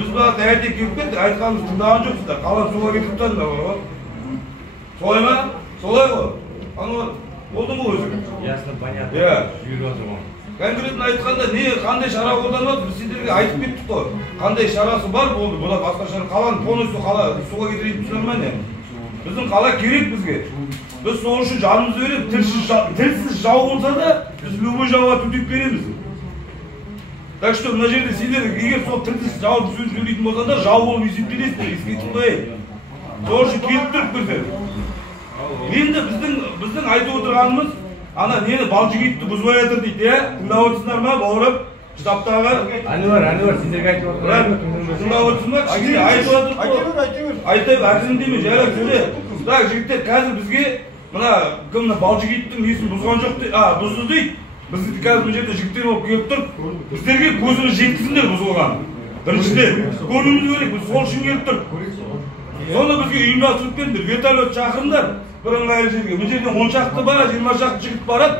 Biz bana değerli girip gittik, aytkanımız tındağın joksuzlar. Kalan suğa getirip tutadın baba. Solay mı? Solay mı? Anı oldu mu özü? Ясно, понятно. Yürü o zaman. Konkretini aytқанда қандай шара қолданылады біз сендерге айтып кеттік қой. Қандай шарасы бар болды. Бұда басқа шара қаланы полностью қала суға кетірейін түсірме не? Біздің қала керек бізге. Біз сол үшін жанымызды беріп, тілсіз жау болса да, біз любой жауға төтеп береміз. Так что мына жерде сендер егер сол тілсіз жау сөз сөйлейтін болсаңдар, жау болып есептелесіңдер, ескертіп қояйын. Сол үшін келіп тұрып біздер. Енді біздің айтып отырғанымыз ана нені балжыгитті бұзбай жатыр дейді, тыңдап отырсыңдар ма, бауырым? Штабтағы Әнуар, сендерге айтып отырған. Тыңдап отырсың ба? Кішкене айтып отырсың. Айтайын, әкім деме, жайлап сөйле. Так, жігіттер, қазір бізге мына кімні балжыгиттің несін бұзған жоқ дейді, бұзды дейді. Біз қазір бұл жерде жігіттер болып келіп тұр. Біздерге көзіміз жеткізіңдер бұзылған. Біріншіден, көруіміз керек, біз сол үшін келіп тұр. Соны бізге ұйымдастырып беріңдер, вертолет шақырыңдар. Bir ыңғайлы жерге. Бұл жерде 10 шақты бара, 20 шақты жігіт барады,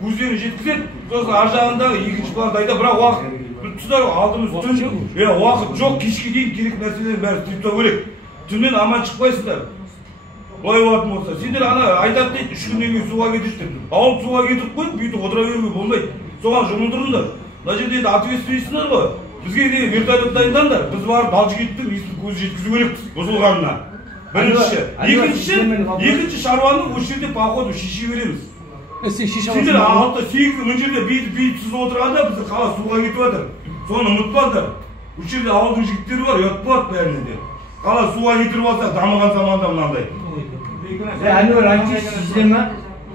көздерін жеткізеді. Сосын ар жағындағы екінші пландайда бірақ уақыт тұстар алдымыз түн. Уақыт жоқ, кешке дейін керек нәрселердің бәрі істеп тұру керек. Түннен аман шықпайсыңдар. Былай болатын болса, сендер ана айтады дейді, 3 күннен кейін суға кетесіздер. Алып суға кетіп қойып, бүйтіп отыра беруге болмайды. Соған жұмылдырыңдар. Мына жерде енді ответственныйсыңдар ғой. Бізге де вертолет дайындаңдар. Біз барып балжыгиттің несін көзі жеткізу керекпіз бұзылғанына. Екінші шаруаны осы жерде походу шеше береміз. Сендер 6-8 мына жерде бейітсіз отырғанда біздің қала суға кетіп жатыр. Соны ұмытпаңдар. Осы жерде ауылдың жігіттері бар, ұят болады бәрінен де. Қала суға кетіріп алса дамыған заманда мынандай. Әнуар, айтшы шешіле ме?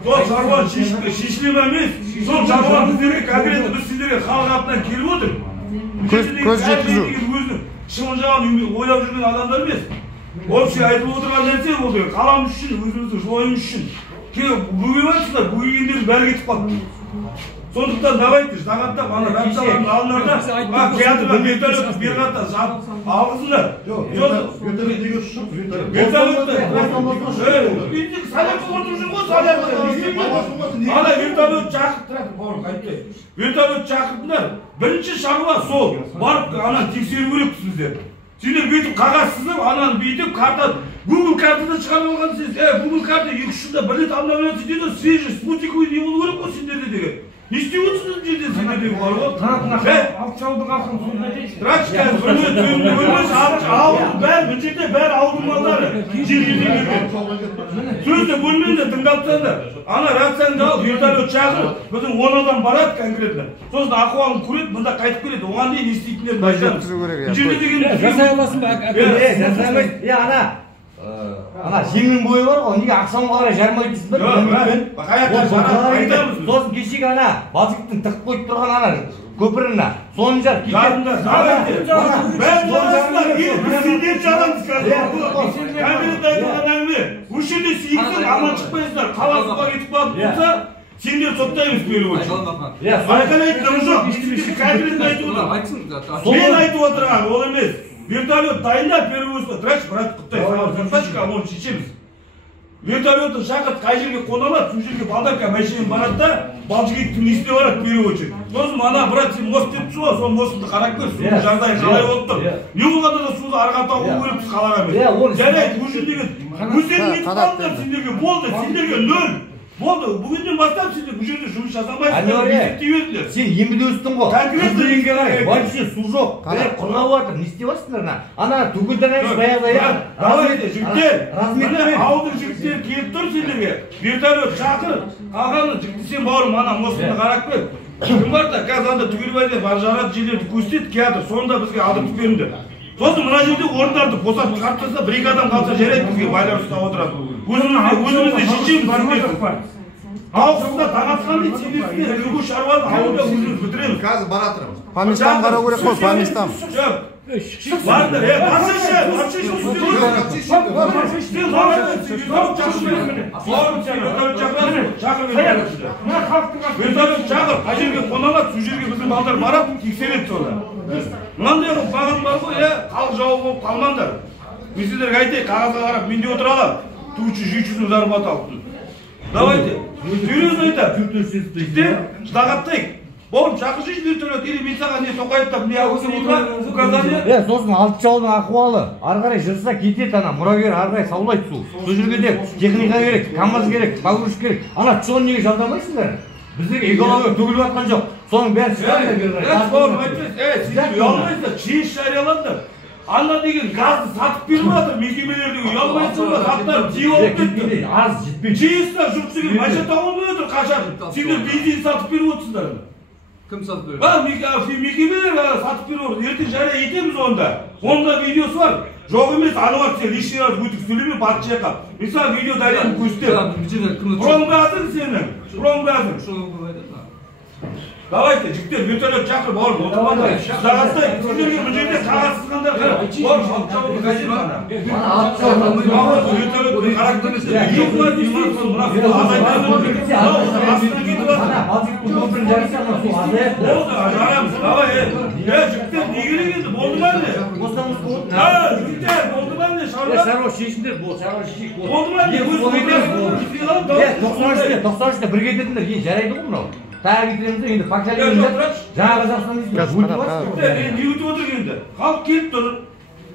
Сол шаруаны шешіле ме емес. Сол шаруаны біздерге конкретно біз сендерге халық атынан келіп отыр. Көз жеткізу. Өзінің шылын жағын ойлап жүрген адамдар емес. Общий айтып отырған нәрсе болды. Қаламыз үшін, өзіміздің жойымыз үшін. Бөгеп айтсыздар, бөгегендердің бәрі кетіп қалды. Сондықтан давайте ждағаттап, ана рабшалардың алдында театрға вертолетті бер қата алғызыңдар. Вертолет неге ұшып? Вертолетті саляпқа отырып жүр ғой, саляпқа. Ана вертолет шақыртыңдар. Бірінші шаруа сол. Барып ана тексеру керексіздер. Сендер бүйтіп қағазсызып, ананы бүйтіп карта, Google картадан шығарып алғансыз. Google карта 2-3 жылда бір рет обновляться етеді, свежий, спутниковый не болу керек қой сендерде деген. Не істеп отырсыңдар жерде сендердегі бар ғой? Алып шалудың ақын сонда дейсің. Тұрайшы қазір, бөлмесі ауылдың бәрі, бұл жерде бәрі ауылдың малдары. Сөзді бөлмеңдер, тыңдап тұрсаңдар. Ана рацияңды алып, вертолет шақырып, біздің 10 адам барады конкретно. Сосын ахуалын көреді, мында қайтып келеді. Оған дейін не істейтіндерін айтамыз. Бұл жерде деген жасай аласың ба? Ана жеңнің бойы бар ғой, неге ақшамға қарай жармайтысыз ба? Сосын кешегі ана балжыгиттің тығып қойып тұрған ана көпіріне соны жар жарыңдар, бәрі жарасыңдар, біз сендер жарамыз қазір. Кәмелет айтылған әңгіме, осы жерде сейітсің, аман шықпайсыңдар, қала суға кетіп қалып болса, сендер соттаймыз белі бойынша. Айқалайтын жоқ, кәмелетін айтып отыр. Мен айтып отырған, ол емес. Вертолет дайындап беріп өсті. Тұрайшы, брат, құттай сағыр, оны шешеміз. Вертолетін шақырт, қай жерге қоналады, сол жерге балдарка мәшинен барады да, балжыгиттің несіне барады беріп өтші. Сосын, ана, брат, сен мост деп тұр, сол мостыңды қарап көр, судың жағдайы қалай болып тұр. Не болғанда да суды арға тауып көріпсіз қалаға емес. Жарайды, өздерін етіп қалыңдар сендерге, болды, сендерге нөл. Болды, бүгінден бастап сендер бұл жерде жұмыс жасамайсыңдар, есептей беріңдер. Сен ембіде өстің ғой. Қыздыренге қарай, вообще су жоқ. Құрғап жатыр, не істеп жатсыңдар ана? Ана түгілден әйіз баяғыда я. Давайте, жігіттер, ауылдың жігіттері келіп тұр сендерге. Вертолет шақыр, қалғаны жігітті сен бауырым, ана мостыңды қарап көр. Кім бар да, қазір анда Түгелбайда баржарат жерлерді көрсетеді, театр, соны да бізге алдыртып беріңдер. Сосын мына жерде орындарды босатып шығарып тастаса, бір-екі адам қалса жарайды бізге байлар ұстап отырады. Өзімізде шешеміз бар. Ауқсызда тағатқан дейді, сендерсіңдер үлгі шаруаны ауылда өзіміз бітіреміз. Қазір бара тұрмыз. Паместан қарау керек қой, Паместан. Барыңдар, барсайшы, вертолет шақыр, қай жерге қоналады, сол жерге біздің балдар барады, тексереді соны. Мынандай бағын бар ғой, халық жауы болып қалмаңдар. Мен сіздерге айтайын, қағазға қарап, мен де отыра аламын. 300-700 зарплата алыптын. Давайте, серьезно айтам. Ждағаттайық. Oğlum çakışı vertolyot или мен саған не Тоқаевтан не указание. Сосын алты жолдың ахуалы. Ары қарай жүрсе кетеді ана мұрагер ары қарай саулайды су. Сол жерге де техника керек, КамАЗ керек, погрузчик керек. Ана чон неге жалдамайсыңдар? Біздерге экология төгіліп жатқан жоқ. Соның бәрін шығарыңдар бері қарай. Сендер ұялмайсыңдар, жиыс жариялаңдар. Ана деген газды сатып беріп жатыр, мекемелердегі ұялмайсыңдар, хаттар жиі алып кетті. Аз жетпейді. Жиыстар жұмыс істеген машина тауып отыр қашан. Сендер бензин сатып беріп отырсыңдар. Кім сатып береді? Мекемелер сатып беріп отыр. Ертең жария етеміз онда. Онда видеосы бар. Жоқ емес, аны бар сен лишний раз өтіп сөйлеме, бат жаққа. Мен саған видео дайын көрсетемін. Промгазың сенің. Промгазың. Давайте, жігіттер, вертолет шақыр, бауырым, отырмаңдар. Сағатта, сіздерге бұл жерде қағаз сызғандар қара. Бауырым, алып жауабы газет бана. Вертолеттің характерісі. Еуқлар дейсің, мына азайтады. Астына кетіп болды, жарамыз, давай, жігіттер, не керек еді, болды ма не? Жігіттер, болды ма не, шаруа? Шаруа шешіндер, шаруа шешейік. Болды ма не, өз көйтесіз. 93-те бір кететіндер, ең жарайды ғой мынау. Тағы кетіреміз енді поколение жаңа Қазақстан дейсің. Не өтіп отыр енді? Халық келіп тұр.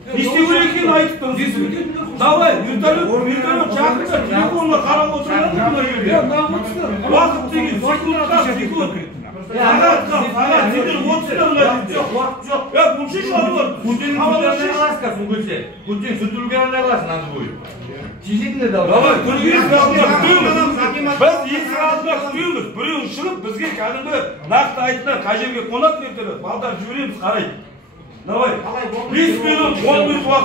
Не істеу керек екенін айтып тұр. Давай, вертолет шақырса, телефонға қарап отырған мына жерде. Уақыт деген секундқа секунд. Сағатқа сағат, сендер 30-да мына жерде. Уақыт жоқ. Бұл ше шаруа бар. Путин сүтілген арналасын аңды бойы. Шешетінде да Давай, есік алдында күтеміз. Біз есік алдында күтеміз. Біреу шығып, бізге кәдімгі нақты айтыңдар, қай жерге қонақ вертолет. Балдар жібереміз, қарайды. Давай, 5 минут, 10 минут уақыт.